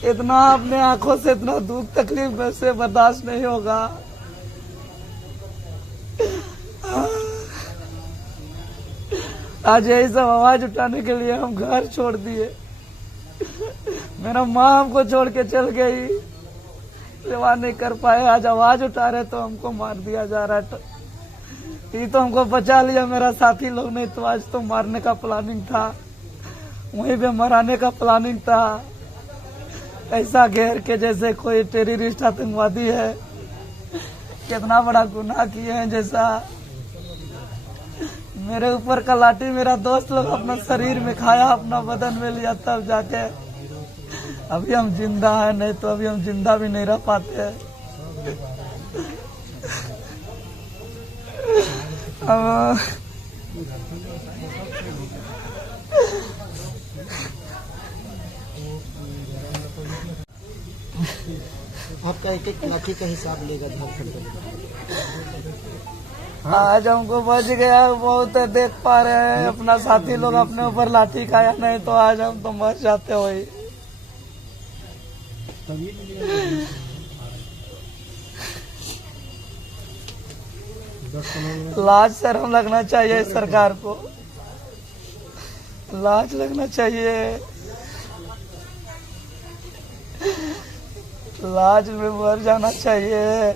इतना अपने आंखों से इतना दुख तकलीफ में से बर्दाश्त नहीं होगा। आज यही सब आवाज उठाने के लिए हम घर छोड़ दिए। मेरा माँ हमको छोड़ के चल गई, सेवा नहीं कर पाए, आज आवाज उठा रहे तो हमको मार दिया जा रहा है। ये तो हमको बचा लिया मेरा साथी लोग, नहीं तो आज तो मारने का प्लानिंग था, वहीं पे मराने का प्लानिंग था। ऐसा घेर के जैसे कोई टेररिस्ट आतंकवादी है, कितना बड़ा गुनाह किए हैं। जैसा मेरे ऊपर का लाठी मेरा दोस्त लोग अपना शरीर में खाया, अपना बदन में लिया, तब जाके अभी हम जिंदा है, नहीं तो अभी हम जिंदा भी नहीं रह पाते। आपका एक एक लाठी का हिसाब लेगा झारखंड। आज हमको बच गया, बहुत देख पा रहे हैं अपना साथी लोग अपने ऊपर लाठी खाया, नहीं तो आज हम तो मर जाते वही। लाज शर्म लगना चाहिए सरकार को, लाज लगना चाहिए, लाज में मर जाना चाहिए।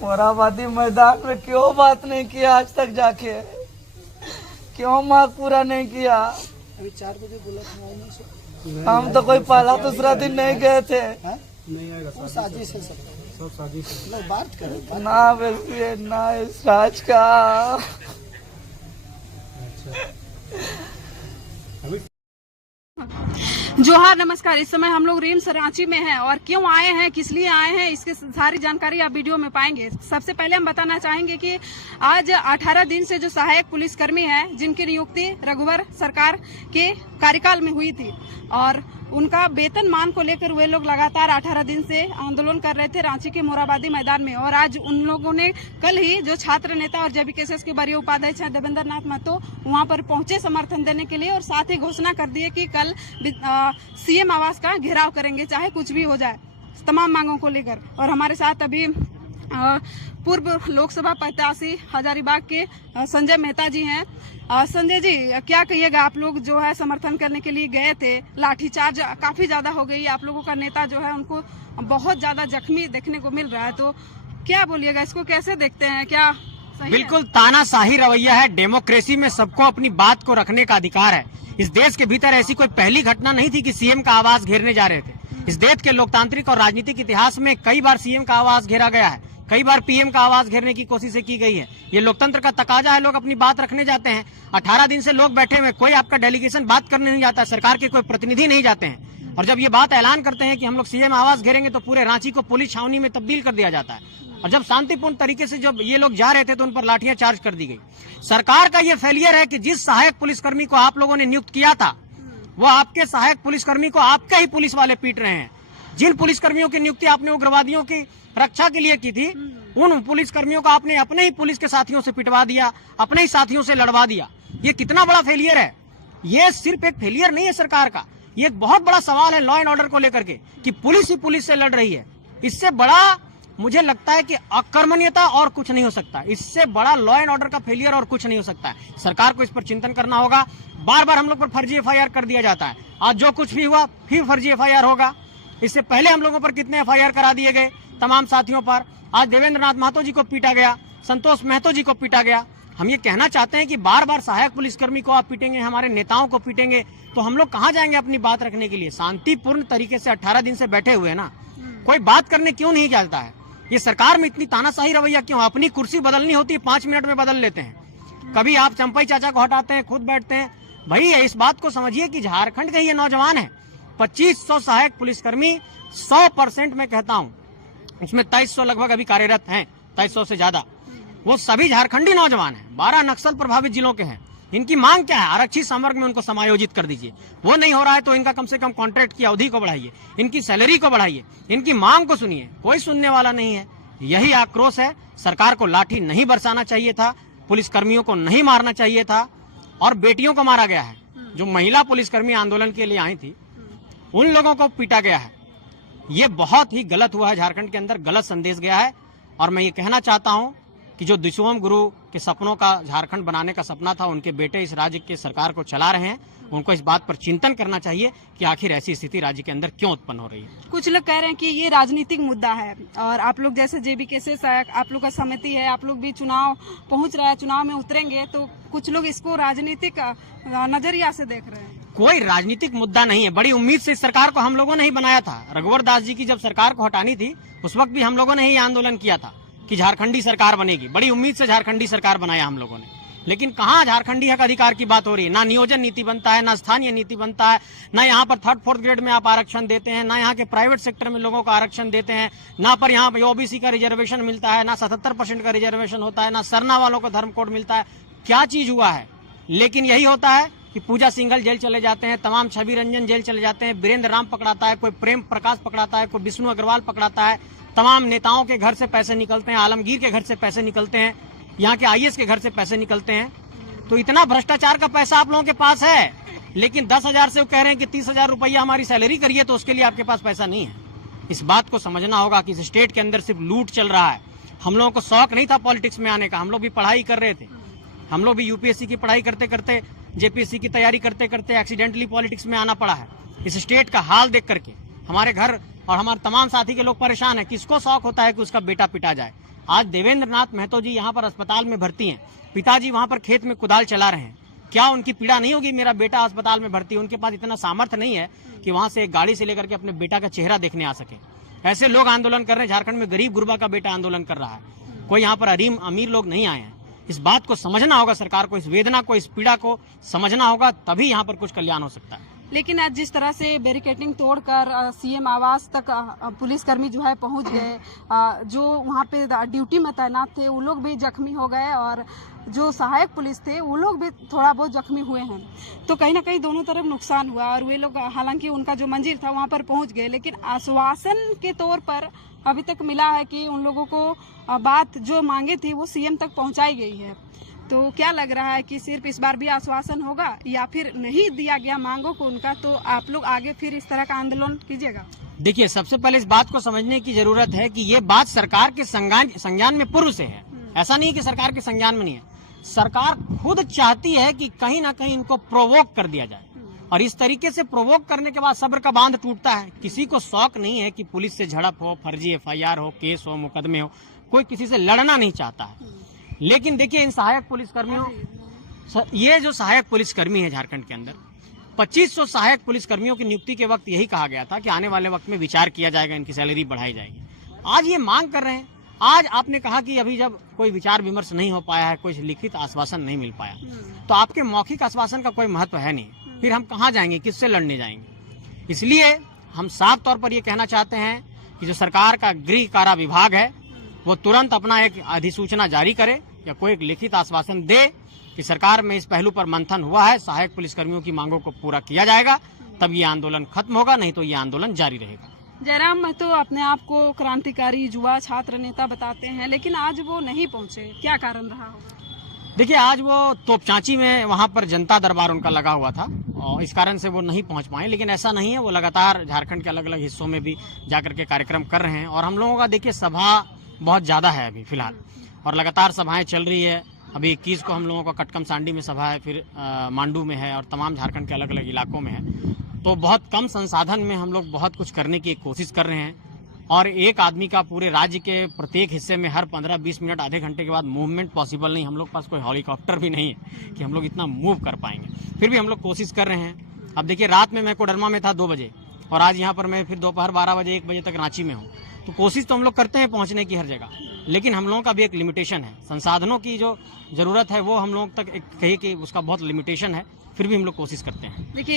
मोराबादी मैदान में क्यों बात नहीं किया आज तक जाके, क्यों मांग पूरा नहीं किया? अभी 4 बजे बोला था, हम तो कोई पहला दूसरा दिन नहीं गए थे। नहीं आएगा, साजिश है, सब साजिश है। बात करो ना वैसे ना इस राज का। जोहार, नमस्कार। इस समय हम लोग रिम्स रांची में हैं और क्यों आए हैं, किस लिए आए हैं, इसकी सारी जानकारी आप वीडियो में पाएंगे। सबसे पहले हम बताना चाहेंगे कि आज 18 दिन से जो सहायक पुलिसकर्मी हैं, जिनकी नियुक्ति रघुवर सरकार के कार्यकाल में हुई थी और उनका वेतन मान को लेकर वे लोग लगातार 18 दिन से आंदोलन कर रहे थे रांची के मोराबादी मैदान में। और आज उन लोगों ने कल ही जो छात्र नेता और जेबीकेएसएस के वरीय उपाध्यक्ष हैं देवेंद्र नाथ महतो, वहां पर पहुंचे समर्थन देने के लिए और साथ ही घोषणा कर दी है कि कल सीएम आवास का घेराव करेंगे, चाहे कुछ भी हो जाए, तमाम मांगों को लेकर। और हमारे साथ अभी पूर्व लोकसभा प्रत्याशी हजारीबाग के संजय मेहता जी हैं। संजय जी, क्या कहिएगा, आप लोग जो है समर्थन करने के लिए गए थे, लाठीचार्ज काफी ज्यादा हो गई, आप लोगों का नेता जो है उनको बहुत ज्यादा जख्मी देखने को मिल रहा है, तो क्या बोलिएगा, इसको कैसे देखते हैं? क्या सही बिल्कुल तानाशाही रवैया है। डेमोक्रेसी में सबको अपनी बात को रखने का अधिकार है। इस देश के भीतर ऐसी कोई पहली घटना नहीं थी कि सीएम का आवास घेरने जा रहे थे। इस देश के लोकतांत्रिक और राजनीतिक इतिहास में कई बार सीएम का आवास घेरा गया है, कई बार पीएम का आवास घेरने की कोशिशें की गई है। ये लोकतंत्र का तकाजा है, लोग अपनी बात रखने जाते हैं। 18 दिन से लोग बैठे हुए, कोई आपका डेलीगेशन बात करने नहीं जाता, सरकार के कोई प्रतिनिधि नहीं जाते हैं। और जब ये बात ऐलान करते हैं कि हम लोग सीएम आवास घेरेंगे तो पूरे रांची को पुलिस छावनी में तब्दील कर दिया जाता है। और जब शांतिपूर्ण तरीके से जब ये लोग जा रहे थे तो उन पर लाठियां चार्ज कर दी गई। सरकार का ये फेलियर है कि जिस सहायक पुलिसकर्मी को आप लोगों ने नियुक्त किया था, वो आपके सहायक पुलिसकर्मी को आपके ही पुलिस वाले पीट रहे हैं। जिन पुलिसकर्मियों की नियुक्ति आपने उग्रवादियों की रक्षा के लिए की थी, उन पुलिसकर्मियों को आपने अपने ही पुलिस के साथियों से पिटवा दिया, अपने ही साथियों से लड़वा दिया। ये कितना बड़ा फेलियर है। ये सिर्फ एक फेलियर नहीं है सरकार का, ये एक बहुत बड़ा सवाल है लॉ एंड ऑर्डर को लेकर के कि पुलिस ही पुलिस से लड़ रही है। इससे बड़ा मुझे लगता है कि अकर्मण्यता और कुछ नहीं हो सकता। इससे बड़ा लॉ एंड ऑर्डर का फेलियर और कुछ नहीं हो सकता है। सरकार को इस पर चिंतन करना होगा। बार बार हम लोग पर फर्जी एफआईआर कर दिया जाता है। आज जो कुछ भी हुआ फिर फर्जी एफआईआर होगा। इससे पहले हम लोगों पर कितने एफआईआर करा दिए गए तमाम साथियों पर। आज देवेंद्र नाथ महतो जी को पीटा गया, संतोष महतो जी को पीटा गया। हम ये कहना चाहते हैं कि बार बार सहायक पुलिसकर्मी को आप पीटेंगे, हमारे नेताओं को पीटेंगे, तो हम लोग कहाँ जाएंगे अपनी बात रखने के लिए? शांतिपूर्ण तरीके से 18 दिन से बैठे हुए ना, कोई बात करने क्यों नहीं जाता है? ये सरकार में इतनी तानाशाही रवैया क्यों? अपनी कुर्सी बदलनी होती है 5 मिनट में बदल लेते हैं। कभी आप चंपई चाचा को हटाते हैं, खुद बैठते हैं। भाई इस बात को समझिए कि झारखंड के ये नौजवान है, 2500 सहायक पुलिसकर्मी, 100% मैं कहता हूँ, इसमें 2300 लगभग अभी कार्यरत हैं, 2300 से ज्यादा, वो सभी झारखंडी नौजवान हैं, 12 नक्सल प्रभावित जिलों के हैं। इनकी मांग क्या है? आरक्षित संवर्ग में उनको समायोजित कर दीजिए। वो नहीं हो रहा है तो इनका कम से कम कॉन्ट्रैक्ट की अवधि को बढ़ाइए, इनकी सैलरी को बढ़ाइए, इनकी मांग को सुनिए। कोई सुनने वाला नहीं है। यही आक्रोश है। सरकार को लाठी नहीं बरसाना चाहिए था, पुलिसकर्मियों को नहीं मारना चाहिए था, और बेटियों को मारा गया है। जो महिला पुलिसकर्मी आंदोलन के लिए आई थी, उन लोगों को पीटा गया है। ये बहुत ही गलत हुआ है, झारखंड के अंदर गलत संदेश गया है। और मैं ये कहना चाहता हूं कि जो दिशोम गुरु के सपनों का झारखंड बनाने का सपना था, उनके बेटे इस राज्य के सरकार को चला रहे हैं। उनको इस बात पर चिंतन करना चाहिए कि आखिर ऐसी स्थिति राज्य के अंदर क्यों उत्पन्न हो रही है। कुछ लोग कह रहे हैं कि ये राजनीतिक मुद्दा है और आप लोग जैसे जेबीके से आप लोग का समिति है, आप लोग भी चुनाव पहुंच रहा है, चुनाव में उतरेंगे, तो कुछ लोग इसको राजनीतिक नजरिया से देख रहे हैं। कोई राजनीतिक मुद्दा नहीं है। बड़ी उम्मीद से इस सरकार को हम लोगों ने ही बनाया था। रघुवर दास जी की जब सरकार को हटानी थी, उस वक्त भी हम लोगों ने ही आंदोलन किया था कि झारखंडी सरकार बनेगी। बड़ी उम्मीद से झारखंडी सरकार बनाया हम लोगों ने। लेकिन कहाँ झारखंडी हक अधिकार की बात हो रही है? ना नियोजन नीति बनता है, ना स्थानीय नीति बनता है, ना यहाँ पर 3rd 4th ग्रेड में आप आरक्षण देते हैं, ना यहाँ के प्राइवेट सेक्टर में लोगों को आरक्षण देते हैं, ना पर यहाँ पे ओबीसी का रिजर्वेशन मिलता है, ना 77% का रिजर्वेशन होता है, ना सरना वालों को धर्म कोड मिलता है। क्या चीज हुआ है? लेकिन यही होता है कि पूजा सिंघल जेल चले जाते हैं, तमाम छवि रंजन जेल चले जाते हैं, वीरेंद्र राम पकड़ाता है, कोई प्रेम प्रकाश पकड़ाता है, कोई विष्णु अग्रवाल पकड़ाता है, तमाम नेताओं के घर से पैसे निकलते हैं, आलमगीर के घर से पैसे निकलते हैं, यहाँ के आईएएस के घर से पैसे निकलते हैं। तो इतना भ्रष्टाचार का पैसा आप लोगों के पास है, लेकिन 10,000 से वो कह रहे हैं कि 30,000 रुपया हमारी सैलरी करिए, तो उसके लिए आपके पास पैसा नहीं है। इस बात को समझना होगा कि इस स्टेट के अंदर सिर्फ लूट चल रहा है। हम लोगों को शौक नहीं था पॉलिटिक्स में आने का, हम लोग भी पढ़ाई कर रहे थे, हम लोग भी यूपीएससी की पढ़ाई करते करते, जेपीएससी की तैयारी करते करते एक्सीडेंटली पॉलिटिक्स में आना पड़ा है। इस स्टेट का हाल देख करके हमारे घर और हमारे तमाम साथी के लोग परेशान हैं। किसको शौक होता है कि उसका बेटा पिटा जाए? आज देवेंद्र नाथ महतो जी यहाँ पर अस्पताल में भर्ती हैं, पिताजी वहाँ पर खेत में कुदाल चला रहे हैं। क्या उनकी पीड़ा नहीं होगी मेरा बेटा अस्पताल में भर्ती है? उनके पास इतना सामर्थ्य नहीं है कि वहाँ से एक गाड़ी से लेकर के अपने बेटा का चेहरा देखने आ सके। ऐसे लोग आंदोलन कर रहे हैं। झारखंड में गरीब गुरबा का बेटा आंदोलन कर रहा है, कोई यहाँ पर अमीर लोग नहीं आए हैं। इस बात को समझना होगा सरकार को, इस वेदना को, इस पीड़ा को समझना होगा, तभी यहाँ पर कुछ कल्याण हो सकता है। लेकिन आज जिस तरह से बैरिकेडिंग तोड़कर सीएम आवास तक पुलिसकर्मी जो है पहुंच गए, जो वहां पे ड्यूटी में तैनात थे वो लोग भी जख्मी हो गए और जो सहायक पुलिस थे वो लोग भी थोड़ा बहुत जख्मी हुए हैं। तो कहीं ना कहीं दोनों तरफ नुकसान हुआ और वे लोग हालांकि उनका जो मंजिल था वहां पर पहुंच गए, लेकिन आश्वासन के तौर पर अभी तक मिला है कि उन लोगों को बात जो मांगे थी वो सीएम तक पहुंचाई गई है। तो क्या लग रहा है कि सिर्फ इस बार भी आश्वासन होगा या फिर नहीं दिया गया मांगों को उनका, तो आप लोग आगे फिर इस तरह का आंदोलन कीजिएगा? देखिए, सबसे पहले इस बात को समझने की जरूरत है कि ये बात सरकार के संज्ञान में पूर्व से है। ऐसा नहीं कि सरकार के संज्ञान में नहीं है। सरकार खुद चाहती है कि कहीं ना कहीं इनको प्रोवोक कर दिया जाए, और इस तरीके से प्रोवोक करने के बाद सब्र का बांध टूटता है। किसी को शौक नहीं है कि पुलिस से झड़प हो, फर्जी FIR हो, केस हो, मुकदमे हो, कोई किसी से लड़ना नहीं चाहता है। लेकिन देखिए, इन सहायक पुलिसकर्मियों, ये जो सहायक पुलिसकर्मी है झारखंड के अंदर, 2500 सहायक पुलिसकर्मियों की नियुक्ति के वक्त यही कहा गया था कि आने वाले वक्त में विचार किया जाएगा, इनकी सैलरी बढ़ाई जाएगी। आज ये मांग कर रहे हैं। आज आपने कहा कि अभी जब कोई विचार विमर्श नहीं हो पाया है, कोई लिखित आश्वासन नहीं मिल पाया, तो आपके मौखिक आश्वासन का कोई महत्व है नहीं। फिर हम कहाँ जाएंगे, किससे लड़ने जाएंगे? इसलिए हम साफ तौर पर ये कहना चाहते हैं कि जो सरकार का गृह कारा विभाग है वो तुरंत अपना एक अधिसूचना जारी करे या कोई एक लिखित आश्वासन दे कि सरकार में इस पहलू पर मंथन हुआ है, सहायक पुलिसकर्मियों की मांगों को पूरा किया जाएगा, तब ये आंदोलन खत्म होगा, नहीं तो ये आंदोलन जारी रहेगा। जयराम महतो अपने आप को क्रांतिकारी युवा छात्र नेता बताते हैं, लेकिन आज वो नहीं पहुंचे, क्या कारण रहा होगा? देखिए, आज वो तोपचांची में वहां पर जनता दरबार उनका लगा हुआ था और इस कारण से वो नहीं पहुंच पाए। लेकिन ऐसा नहीं है, वो लगातार झारखंड के अलग अलग हिस्सों में भी जाकर के कार्यक्रम कर रहे हैं। और हम लोगों का देखिए सभा बहुत ज्यादा है अभी फिलहाल, और लगातार सभाएं चल रही है। अभी 21 को हम लोगों का कटकम सांडी में सभा है, फिर मांडू में है और तमाम झारखंड के अलग अलग इलाकों में है। तो बहुत कम संसाधन में हम लोग बहुत कुछ करने की कोशिश कर रहे हैं। और एक आदमी का पूरे राज्य के प्रत्येक हिस्से में हर 15-20 मिनट, आधे घंटे के बाद मूवमेंट पॉसिबल नहीं। हम लोग पास कोई हेलीकॉप्टर भी नहीं है कि हम लोग इतना मूव कर पाएंगे। फिर भी हम लोग कोशिश कर रहे हैं। अब देखिए, रात में मैं कोडरमा में था 2 बजे और आज यहाँ पर मैं फिर दोपहर 12 बजे 1 बजे तक रांची में हूँ। तो कोशिश तो हम लोग करते हैं पहुँचने की हर जगह, लेकिन हम लोगों का भी एक लिमिटेशन है। संसाधनों की जो जरूरत है वो हम लोग तक एक कही कि उसका बहुत लिमिटेशन है। फिर भी हम लोग कोशिश करते हैं। देखिए